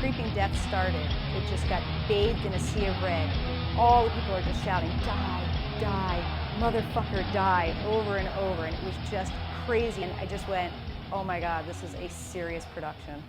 Creeping Death started, it just got bathed in a sea of red. All the people are just shouting, die, die, motherfucker, die, over and over, and it was just crazy. And I just went, oh my God, this is a serious production.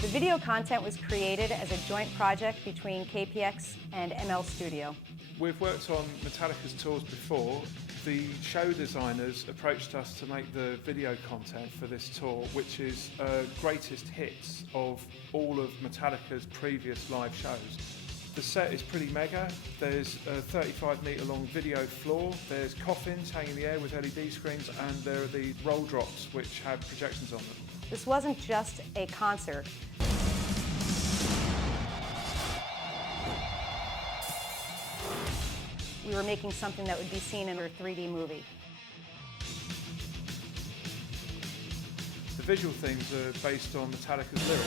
The video content was created as a joint project between KPX and ML Studio. We've worked on Metallica's tours before. The show designers approached us to make the video content for this tour, which is greatest hits of all of Metallica's previous live shows. The set is pretty mega. There's a 35-metre long video floor, there's coffins hanging in the air with LED screens, and there are the roll drops which have projections on them. This wasn't just a concert. We were making something that would be seen in a 3D movie. The visual things are based on Metallica's lyrics.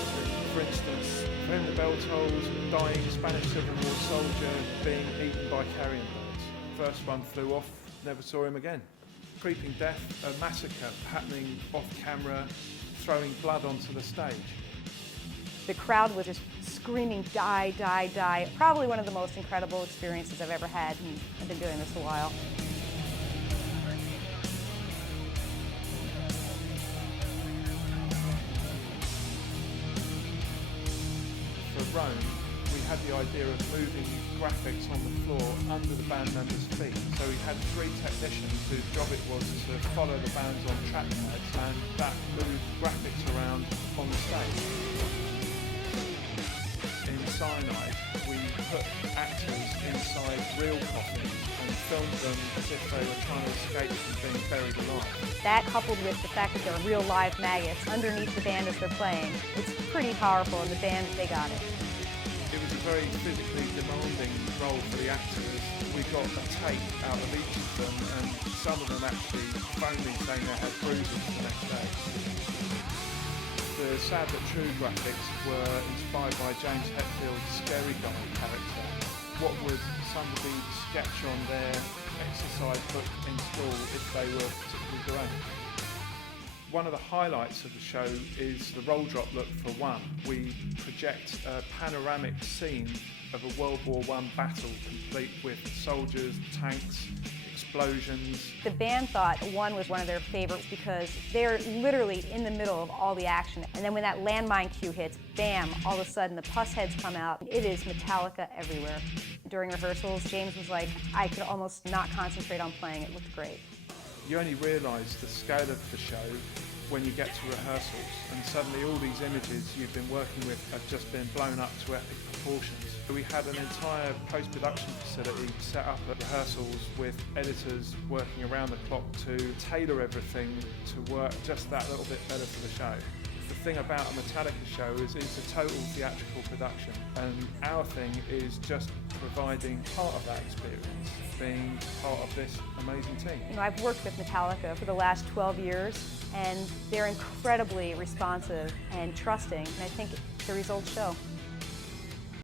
For instance, for whom the bell tolls, dying Spanish Civil War soldier being eaten by carrion birds. First one flew off, never saw him again. Creeping Death, a massacre happening off camera, throwing blood onto the stage. The crowd was just screaming, die, die, die. Probably one of the most incredible experiences I've ever had, and I've been doing this a while. For Rome, we had the idea of moving graphics on the floor under the band members' feet. So we had 3 technicians whose job it was to follow the bands on trackpads, and that moved graphics around on the stage. In Cyanide, we put actors inside real coffins and filmed them as if they were trying to escape from being buried alive. That, coupled with the fact that there are real live maggots underneath the band as they're playing, it's pretty powerful, and the band, they got it. It was a very physically demanding role for the actors. We got a tape out of each of them, and some of them actually phoned me saying they had bruises the next day. The Sad But True graphics were inspired by James Hetfield's Scary Guy character. What would somebody sketch on their exercise book in school if they were particularly deranged? One of the highlights of the show is the roll drop look for one. We project a panoramic scene of a World War I battle, complete with soldiers, tanks, explosions. The band thought one was one of their favorites because they're literally in the middle of all the action. And then when that landmine cue hits, bam, all of a sudden the pus heads come out. It is Metallica everywhere. During rehearsals, James was like, I could almost not concentrate on playing. It looked great. You only realise the scale of the show when you get to rehearsals, and suddenly all these images you've been working with have just been blown up to epic proportions. We had an entire post-production facility set up at rehearsals with editors working around the clock to tailor everything to work just that little bit better for the show. The thing about a Metallica show is it's a total theatrical production, and our thing is just providing part of that experience, being part of this amazing team. You know, I've worked with Metallica for the last 12 years, and they're incredibly responsive and trusting, and I think the results show.